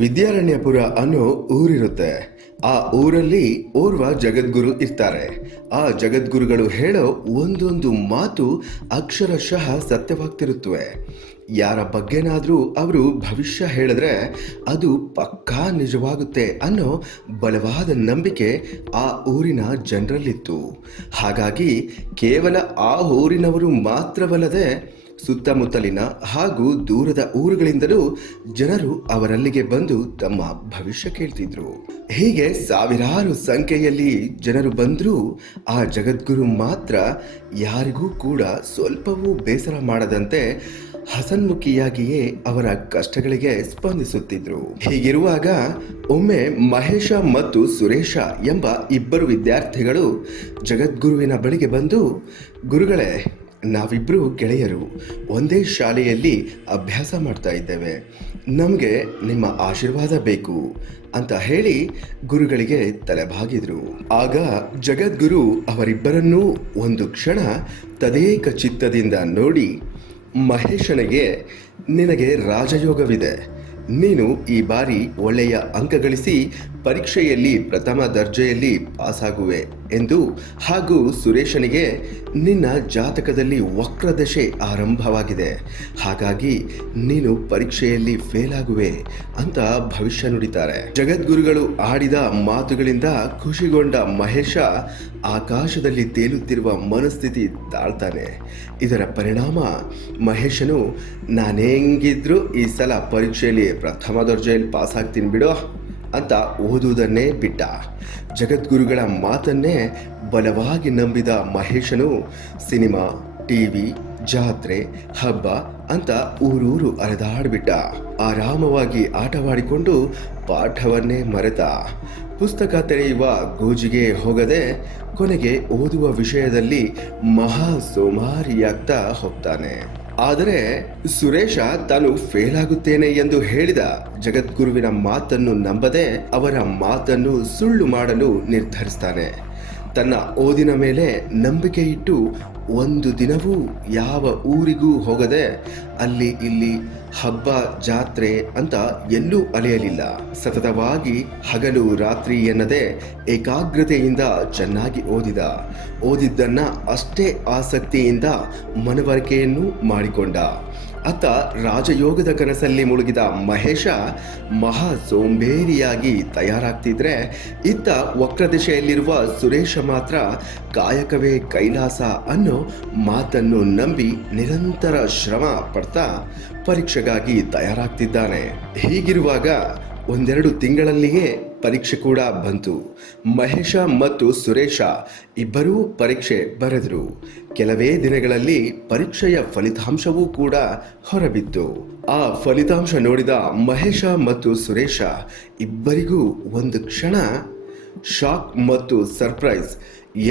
ವಿದ್ಯಾರಣ್ಯಪುರ ಅನ್ನೋ ಊರಿರುತ್ತೆ. ಆ ಊರಲ್ಲಿ ಓರ್ವ ಜಗದ್ಗುರು ಇರ್ತಾರೆ. ಆ ಜಗದ್ಗುರುಗಳು ಹೇಳೋ ಒಂದೊಂದು ಮಾತು ಅಕ್ಷರಶಃ ಸತ್ಯವಾಗ್ತಿರುತ್ತವೆ. ಯಾರ ಬಗ್ಗೆನಾದ್ರೂ ಅವರು ಭವಿಷ್ಯ ಹೇಳಿದ್ರೆ ಅದು ಪಕ್ಕಾ ನಿಜವಾಗುತ್ತೆ ಅನ್ನೋ ಬಲವಾದ ನಂಬಿಕೆ ಆ ಊರಿನ ಜನರಲ್ಲಿತ್ತು. ಹಾಗಾಗಿ ಕೇವಲ ಆ ಊರಿನವರು ಮಾತ್ರವಲ್ಲದೆ ಸುತ್ತಮುತ್ತಲಿನ ಹಾಗೂ ದೂರದ ಊರುಗಳಿಂದಲೂ ಜನರು ಅವರಲ್ಲಿಗೆ ಬಂದು ತಮ್ಮ ಭವಿಷ್ಯ ಕೇಳ್ತಿದ್ರು. ಹೀಗೆ ಸಾವಿರಾರು ಸಂಖ್ಯೆಯಲ್ಲಿ ಜನರು ಬಂದರೂ ಆ ಜಗದ್ಗುರು ಮಾತ್ರ ಯಾರಿಗೂ ಕೂಡ ಸ್ವಲ್ಪವೂ ಬೇಸರ ಮಾಡದಂತೆ ಹಸನ್ಮುಖಿಯಾಗಿಯೇ ಅವರ ಕಷ್ಟಗಳಿಗೆ ಸ್ಪಂದಿಸುತ್ತಿದ್ರು. ಹೀಗಿರುವಾಗ ಒಮ್ಮೆ ಮಹೇಶ ಮತ್ತು ಸುರೇಶ ಎಂಬ ಇಬ್ಬರು ವಿದ್ಯಾರ್ಥಿಗಳು ಜಗದ್ಗುರುವಿನ ಬಳಿಗೆ ಬಂದು, ಗುರುಗಳೇ, ನಾವಿಬ್ಬರು ಗೆಳೆಯರು ಒಂದೇ ಶಾಲೆಯಲ್ಲಿ ಅಭ್ಯಾಸ ಮಾಡ್ತಾ ಇದ್ದೇವೆ, ನಮಗೆ ನಿಮ್ಮ ಆಶೀರ್ವಾದ ಬೇಕು ಅಂತ ಹೇಳಿ ಗುರುಗಳಿಗೆ ತಲೆಬಾಗಿದ್ರು. ಆಗ ಜಗದ್ಗುರು ಅವರಿಬ್ಬರನ್ನೂ ಒಂದು ಕ್ಷಣ ತದೇಕ ಚಿತ್ತದಿಂದ ನೋಡಿ, ಮಹೇಶನಿಗೆ, ನಿನಗೆ ರಾಜಯೋಗವಿದೆ, ನೀನು ಈ ಬಾರಿ ಒಳ್ಳೆಯ ಅಂಕ ಗಳಿಸಿ ಪರೀಕ್ಷೆಯಲ್ಲಿ ಪ್ರಥಮ ದರ್ಜೆಯಲ್ಲಿ ಪಾಸಾಗುವೆ ಎಂದು, ಹಾಗೂ ಸುರೇಶನಿಗೆ, ನಿನ್ನ ಜಾತಕದಲ್ಲಿ ವಕ್ರದಶೆ ಆರಂಭವಾಗಿದೆ, ಹಾಗಾಗಿ ನೀನು ಪರೀಕ್ಷೆಯಲ್ಲಿ ಫೇಲ್ ಆಗುವೆ ಅಂತ ಭವಿಷ್ಯ ನುಡಿತಾರೆ. ಜಗದ್ಗುರುಗಳು ಆಡಿದ ಮಾತುಗಳಿಂದ ಖುಷಿಗೊಂಡ ಮಹೇಶ ಆಕಾಶದಲ್ಲಿ ತೇಲುತ್ತಿರುವ ಮನಸ್ಥಿತಿ ತಾಳ್ತಾನೆ. ಇದರ ಪರಿಣಾಮ ಮಹೇಶನು, ನಾನೆಂಗಿದ್ರು ಈ ಸಲ ಪರೀಕ್ಷೆಯಲ್ಲಿ ಪ್ರಥಮ ದರ್ಜೆಯಲ್ಲಿ ಪಾಸ್ ಆಗ್ತೀನಿ ಬಿಡೋ ಅಂತ ಓದುವುದನ್ನೇ ಬಿಟ್ಟ. ಜಗದ್ಗುರುಗಳ ಮಾತನ್ನೇ ಬಲವಾಗಿ ನಂಬಿದ ಮಹೇಶನು ಸಿನಿಮಾ, ಟಿವಿ, ಜಾತ್ರೆ, ಹಬ್ಬ ಅಂತ ಊರೂರು ಅಲೆದಾಡ್ಬಿಟ್ಟ. ಆರಾಮವಾಗಿ ಆಟವಾಡಿಕೊಂಡು ಪಾಠವನ್ನೇ ಮರೆತ. ಪುಸ್ತಕ ತೆರೆಯುವ ಗೋಜಿಗೆ ಹೋಗದೆ ಕೊನೆಗೆ ಓದುವ ವಿಷಯದಲ್ಲಿ ಮಹಾ ಸೋಮಾರಿಯಾಗ್ತಾ ಹೋಗ್ತಾನೆ. ಆದರೆ ಸುರೇಶ ತಾನು ಫೇಲ್ ಆಗುತ್ತೇನೆ ಎಂದು ಹೇಳಿದ ಜಗದ್ಗುರುವಿನ ಮಾತನ್ನು ನಂಬದೆ ಅವರ ಮಾತನ್ನು ಸುಳ್ಳು ಮಾಡಲು ನಿರ್ಧರಿಸ್ತಾನೆ. ತನ್ನ ಓದಿನ ಮೇಲೆ ನಂಬಿಕೆ ಇಟ್ಟು ಒಂದು ದಿನವೂ ಯಾವ ಊರಿಗೂ ಹೋಗದೆ ಅಲ್ಲಿ ಇಲ್ಲಿ ಹಬ್ಬ, ಜಾತ್ರೆ ಅಂತ ಎಲ್ಲೂ ಅಲೆಯಲಿಲ್ಲ. ಸತತವಾಗಿ ಹಗಲು ರಾತ್ರಿ ಎನ್ನದೆ ಏಕಾಗ್ರತೆಯಿಂದ ಚೆನ್ನಾಗಿ ಓದಿದ್ದನ್ನ ಅಷ್ಟೇ ಆಸಕ್ತಿಯಿಂದ ಮನವರಿಕೆಯನ್ನು ಮಾಡಿಕೊಂಡ. ಅತ್ತ ರಾಜಯೋಗದ ಕನಸಲ್ಲಿ ಮುಳುಗಿದ ಮಹೇಶ ಮಹಾ ಸೋಂಬೇರಿಯಾಗಿ ತಯಾರಾಗ್ತಿದ್ರೆ, ಇತ್ತ ವಕ್ರದಿಶೆಯಲ್ಲಿರುವ ಸುರೇಶ ಮಾತ್ರ ಕಾಯಕವೇ ಕೈಲಾಸ ಅನ್ನೋ ಮಾತನ್ನು ನಂಬಿ ನಿರಂತರ ಶ್ರಮ ಪಡ್ತಾ ಪರೀಕ್ಷೆಗಾಗಿ ತಯಾರಾಗ್ತಿದ್ದಾನೆ. ಹೀಗಿರುವಾಗ ಒಂದೆರಡು ತಿಂಗಳಲ್ಲಿಯೇ ಪರೀಕ್ಷೆ ಕೂಡ ಬಂತು. ಮಹೇಶ ಮತ್ತು ಸುರೇಶ ಇಬ್ಬರೂ ಪರೀಕ್ಷೆ ಬರೆದರು. ಕೆಲವೇ ದಿನಗಳಲ್ಲಿ ಪರೀಕ್ಷೆಯ ಫಲಿತಾಂಶವೂ ಕೂಡ ಹೊರಬಿತ್ತು. ಆ ಫಲಿತಾಂಶ ನೋಡಿದ ಮಹೇಶ ಮತ್ತು ಸುರೇಶ ಇಬ್ಬರಿಗೂ ಒಂದು ಕ್ಷಣ ಶಾಕ್ ಮತ್ತು ಸರ್ಪ್ರೈಸ್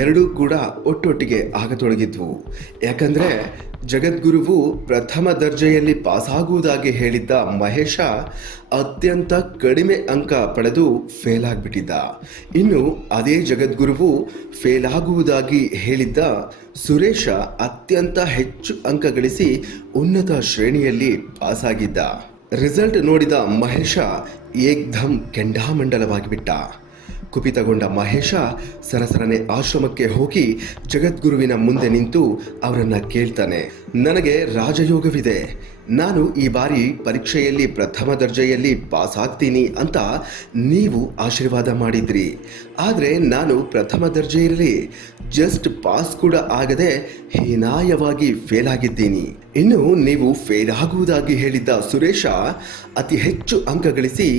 ಎರಡೂ ಕೂಡ ಒಟ್ಟೊಟ್ಟಿಗೆ ಆಗತೊಡಗಿದ್ವು. ಯಾಕಂದ್ರೆ ಜಗದ್ಗುರುವು ಪ್ರಥಮ ದರ್ಜೆಯಲ್ಲಿ ಪಾಸಾಗುವುದಾಗಿ ಹೇಳಿದ್ದ ಮಹೇಶ ಅತ್ಯಂತ ಕಡಿಮೆ ಅಂಕ ಪಡೆದು ಫೇಲ್ ಆಗಿಬಿಟ್ಟಿದ್ದ. ಇನ್ನು ಅದೇ ಜಗದ್ಗುರುವು ಫೇಲ್ ಆಗುವುದಾಗಿ ಹೇಳಿದ್ದ ಸುರೇಶ ಅತ್ಯಂತ ಹೆಚ್ಚು ಅಂಕ ಗಳಿಸಿ ಉನ್ನತ ಶ್ರೇಣಿಯಲ್ಲಿ ಪಾಸಾಗಿದ್ದ. ರಿಸಲ್ಟ್ ನೋಡಿದ ಮಹೇಶ ಏಕ್ದಮ್ ಕೆಂಡಾಮಂಡಲವಾಗಿಬಿಟ್ಟ. ಕುಪಿತಗೊಂಡ ಮಹೇಶ ಸರಸರನೆ ಆಶ್ರಮಕ್ಕೆ ಹೋಗಿ ಜಗದ್ಗುರುವಿನ ಮುಂದೆ ನಿಂತು ಅವರನ್ನ ಕೇಳ್ತಾನೆ, ನನಗೆ ರಾಜಯೋಗವಿದೆ, ನಾನು ಈ ಬಾರಿ ಪರೀಕ್ಷೆಯಲ್ಲಿ ಪ್ರಥಮ ದರ್ಜೆಯಲ್ಲಿ ಪಾಸ್ ಆಗ್ತೀನಿ ಅಂತ ನೀವು ಆಶೀರ್ವಾದ ಮಾಡಿದ್ರಿ. ಆದರೆ ನಾನು ಪ್ರಥಮ ದರ್ಜೆಯಲ್ಲಿ ಜಸ್ಟ್ ಪಾಸ್ ಕೂಡ ಆಗದೆ ಹೀನಾಯವಾಗಿ ಫೇಲ್ ಆಗಿದ್ದೀನಿ. ಇನ್ನು ನೀವು ಫೇಲ್ ಆಗುವುದಾಗಿ ಹೇಳಿದ್ದ ಸುರೇಶ ಅತಿ ಹೆಚ್ಚು ಅಂಕ ಗಳಿಸಿ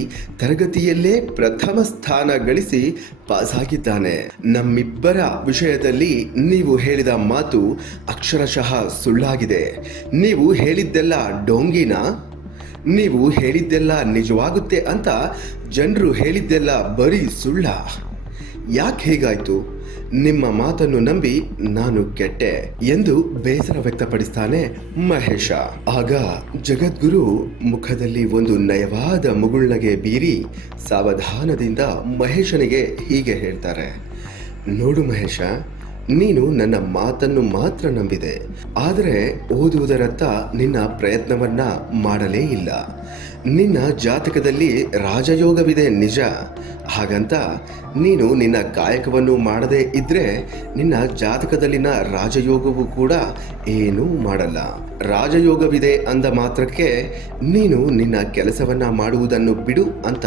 ತರಗತಿಯಲ್ಲೇ ಪ್ರಥಮ ಸ್ಥಾನ ಗಳಿಸಿ ಪಾಸ್ ಆಗಿದ್ದಾನೆ. ನಮ್ಮಿಬ್ಬರ ವಿಷಯದಲ್ಲಿ ನೀವು ಹೇಳಿದ ಮಾತು ಅಕ್ಷರಶಃ ಸುಳ್ಳಾಗಿದೆ. ನೀವು ಹೇಳಿದ್ದೆಲ್ಲ ಡೋಂಗಿನ, ನೀವು ಹೇಳಿದ್ದೆಲ್ಲ ನಿಜವಾಗುತ್ತೆ ಅಂತ ಜನರು ಹೇಳಿದ್ದೆಲ್ಲ ಬರೀ ಸುಳ್ಳ. ಯಾಕೆ ಹೇಗಾಯ್ತು? ನಿಮ್ಮ ಮಾತನ್ನು ನಂಬಿ ನಾನು ಕೆಟ್ಟೆ ಎಂದು ಬೇಸರ ವ್ಯಕ್ತಪಡಿಸ್ತಾನೆ ಮಹೇಶ. ಆಗ ಜಗದ್ಗುರು ಮುಖದಲ್ಲಿ ಒಂದು ನಯವಾದ ಮುಗುಳ್ನಗೆ ಬೀರಿ ಸಾವಧಾನದಿಂದ ಮಹೇಶನಿಗೆ ಹೀಗೆ ಹೇಳ್ತಾರೆ, ನೋಡು ಮಹೇಶ, ನೀನು ನನ್ನ ಮಾತನ್ನು ಮಾತ್ರ ನಂಬಿದೆ, ಆದರೆ ಓದುವುದರತ್ತ ನಿನ್ನ ಪ್ರಯತ್ನವನ್ನ ಮಾಡಲೇ ಇಲ್ಲ. ನಿನ್ನ ಜಾತಕದಲ್ಲಿ ರಾಜಯೋಗವಿದೆ ನಿಜ. ಹಾಗಂತ ನೀನು ನಿನ್ನ ಕಾಯಕವನ್ನು ಮಾಡದೇ ಇದ್ರೆ ನಿನ್ನ ಜಾತಕದಲ್ಲಿನ ರಾಜಯೋಗವು ಕೂಡ ಏನೂ ಮಾಡಲ್ಲ. ರಾಜಯೋಗವಿದೆ ಅಂದ ಮಾತ್ರಕ್ಕೆ ನೀನು ನಿನ್ನ ಕೆಲಸವನ್ನ ಮಾಡುವುದನ್ನು ಬಿಡು ಅಂತ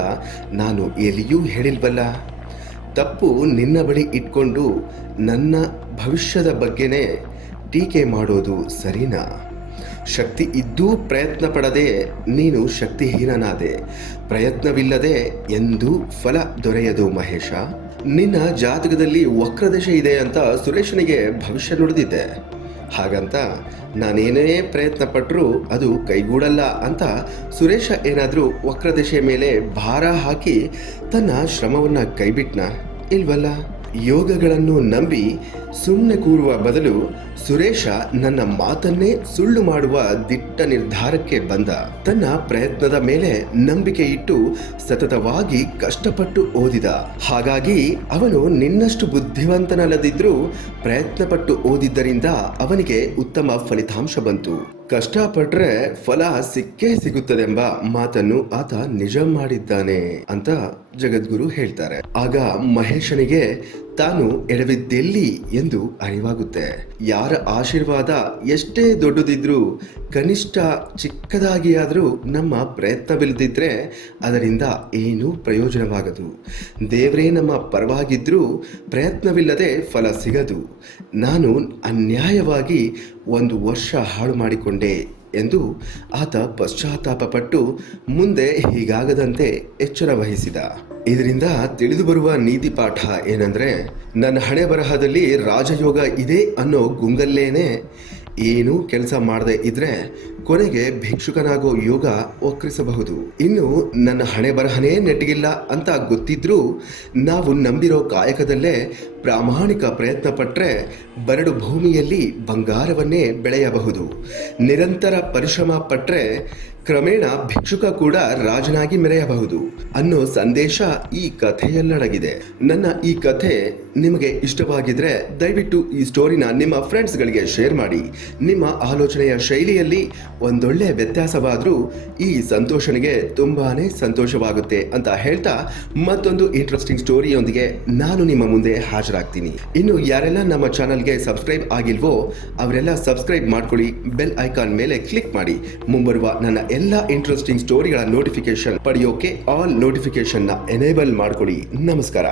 ನಾನು ಎಲ್ಲಿಯೂ ಹೇಳಿಲ್ವಲ್ಲ. ತಪ್ಪು ನಿನ್ನ ಬಳಿ ಇಟ್ಕೊಂಡು ನನ್ನ ಭವಿಷ್ಯದ ಬಗ್ಗೆನೇ ಟೀಕೆ ಮಾಡೋದು ಸರಿನಾ? ಶಕ್ತಿ ಇದ್ದೂ ಪ್ರಯತ್ನ ಪಡದೆ ನೀನು ಶಕ್ತಿಹೀನನಾದೆ. ಪ್ರಯತ್ನವಿಲ್ಲದೆ ಎಂದೂ ಫಲ ದೊರೆಯದು ಮಹೇಶ. ನಿನ್ನ ಜಾತಕದಲ್ಲಿ ವಕ್ರದಶೆ ಇದೆ ಅಂತ ಸುರೇಶನಿಗೆ ಭವಿಷ್ಯ ನುಡಿದಿದ್ದೆ. ಹಾಗಂತ ನಾನೇನೇ ಪ್ರಯತ್ನ ಪಟ್ಟರೂ ಅದು ಕೈಗೂಡಲ್ಲ ಅಂತ ಸುರೇಶ ಏನಾದರೂ ವಕ್ರದಶೆಯ ಮೇಲೆ ಭಾರ ಹಾಕಿ ತನ್ನ ಶ್ರಮವನ್ನು ಕೈಬಿಟ್ನ? ಇಲ್ವಲ್ಲ. ಯೋಗಗಳನ್ನು ನಂಬಿ ಸುಮ್ಮನೆ ಕೂರುವ ಬದಲು ಸುರೇಶ ನನ್ನ ಮಾತನ್ನೇ ಸುಳ್ಳು ಮಾಡುವ ದಿಟ್ಟ ನಿರ್ಧಾರಕ್ಕೆ ಬಂದ. ತನ್ನ ಪ್ರಯತ್ನದ ಮೇಲೆ ನಂಬಿಕೆ ಇಟ್ಟು ಸತತವಾಗಿ ಕಷ್ಟಪಟ್ಟು ಓದಿದ. ಹಾಗಾಗಿ ಅವನು ನಿನ್ನಷ್ಟು ಬುದ್ಧಿವಂತನಲ್ಲದಿದ್ರೂ ಪ್ರಯತ್ನಪಟ್ಟು ಓದಿದ್ದರಿಂದ ಅವನಿಗೆ ಉತ್ತಮ ಫಲಿತಾಂಶ ಬಂತು. ಕಷ್ಟಪಟ್ರೆ ಫಲ ಸಿಕ್ಕೇ ಸಿಗುತ್ತದೆಂಬ ಮಾತನ್ನು ಆತ ನಿಜ ಮಾಡಿದ್ದಾನೆ ಅಂತ ಜಗದ್ಗುರು ಹೇಳ್ತಾರೆ. ಆಗ ಮಹೇಶನಿಗೆ ತಾನು ಎಡವಿದ್ದೆಲ್ಲಿ ಎಂದು ಅರಿವಾಗುತ್ತೆ. ಯಾರ ಆಶೀರ್ವಾದ ಎಷ್ಟೇ ದೊಡ್ಡದಿದ್ರೂ ಕನಿಷ್ಠ ಚಿಕ್ಕದಾಗಿ ಆದರೂ ನಮ್ಮ ಪ್ರಯತ್ನವಿಲ್ಲದಿದ್ದರೆ ಅದರಿಂದ ಏನೂ ಪ್ರಯೋಜನವಾಗದು. ದೇವರೇ ನಮ್ಮ ಪರವಾಗಿದ್ರೂ ಪ್ರಯತ್ನವಿಲ್ಲದೆ ಫಲ ಸಿಗದು. ನಾನು ಅನ್ಯಾಯವಾಗಿ 1 ವರ್ಷ ಹಾಳು ಮಾಡಿಕೊಂಡೆ ಎಂದು ಆತ ಪಶ್ಚಾತ್ತಾಪಪಟ್ಟು ಮುಂದೆ ಹೀಗಾಗದಂತೆ ಎಚ್ಚರ ವಹಿಸಿದ. ಇದರಿಂದ ತಿಳಿದು ಬರುವ ನೀತಿ ಪಾಠ ಏನಂದ್ರೆ, ನನ್ನ ಹಣೆ ಬರಹದಲ್ಲಿ ರಾಜಯೋಗ ಇದೆ ಅನ್ನೋ ಗುಂಗಲ್ಲೇನೆ ಏನೂ ಕೆಲಸ ಮಾಡದೆ ಇದ್ರೆ ಕೊನೆಗೆ ಭಿಕ್ಷುಕನಾಗೋ ಯೋಗ ವಕ್ರಿಸಬಹುದು. ಇನ್ನು ನನ್ನ ಹಣೆ ಬರಹನೇ ನೆಟ್ಟಿಗಿಲ್ಲ ಅಂತ ಗೊತ್ತಿದ್ರೂ ನಾವು ನಂಬಿರೋ ಕಾಯಕದಲ್ಲೇ ಪ್ರಾಮಾಣಿಕ ಪ್ರಯತ್ನ ಪಟ್ಟರೆ ಬರಡು ಭೂಮಿಯಲ್ಲಿ ಬಂಗಾರವನ್ನೇ ಬೆಳೆಯಬಹುದು. ನಿರಂತರ ಪರಿಶ್ರಮ ಪಟ್ಟರೆ ಕ್ರಮೇಣ ಭಿಕ್ಷುಕ ಕೂಡ ರಾಜನಾಗಿ ಮೆರೆಯಬಹುದು ಅನ್ನೋ ಸಂದೇಶ ಈ ಕಥೆಯಲ್ಲಡಗಿದೆ. ನನ್ನ ಈ ಕಥೆ ನಿಮಗೆ ಇಷ್ಟವಾಗಿದ್ರೆ ದಯವಿಟ್ಟು ಈ ಸ್ಟೋರಿನ ನಿಮ್ಮ ಫ್ರೆಂಡ್ಸ್ಗಳಿಗೆ ಶೇರ್ ಮಾಡಿ. ನಿಮ್ಮ ಆಲೋಚನೆಯ ಶೈಲಿಯಲ್ಲಿ ಒಂದೊಳ್ಳೆ ವ್ಯತ್ಯಾಸವಾದರೂ ಈ ಸಂತೋಷನಿಗೆ ತುಂಬಾನೇ ಸಂತೋಷವಾಗುತ್ತೆ ಅಂತ ಹೇಳ್ತಾ ಮತ್ತೊಂದು ಇಂಟ್ರೆಸ್ಟಿಂಗ್ ಸ್ಟೋರಿಯೊಂದಿಗೆ ನಾನು ನಿಮ್ಮ ಮುಂದೆ ಹಾಜರಾಗ್ತೀನಿ. ಇನ್ನು ಯಾರೆಲ್ಲ ನಮ್ಮ ಚಾನಲ್ಗೆ ಸಬ್ಸ್ಕ್ರೈಬ್ ಆಗಿಲ್ವೋ ಅವರೆಲ್ಲ ಸಬ್ಸ್ಕ್ರೈಬ್ ಮಾಡ್ಕೊಳ್ಳಿ. ಬೆಲ್ ಐಕಾನ್ ಮೇಲೆ ಕ್ಲಿಕ್ ಮಾಡಿ. ಮುಂಬರುವ ನನ್ನ ಎಲ್ಲ ಇಂಟ್ರೆಸ್ಟಿಂಗ್ ಸ್ಟೋರಿಗಳ ನೋಟಿಫಿಕೇಶನ್ ಪಡೆಯೋಕೆ ಆಲ್ ನೋಟಿಫಿಕೇಶನ್ ನ ಎನೇಬಲ್ ಮಾಡ್ಕೊಳ್ಳಿ. ನಮಸ್ಕಾರ.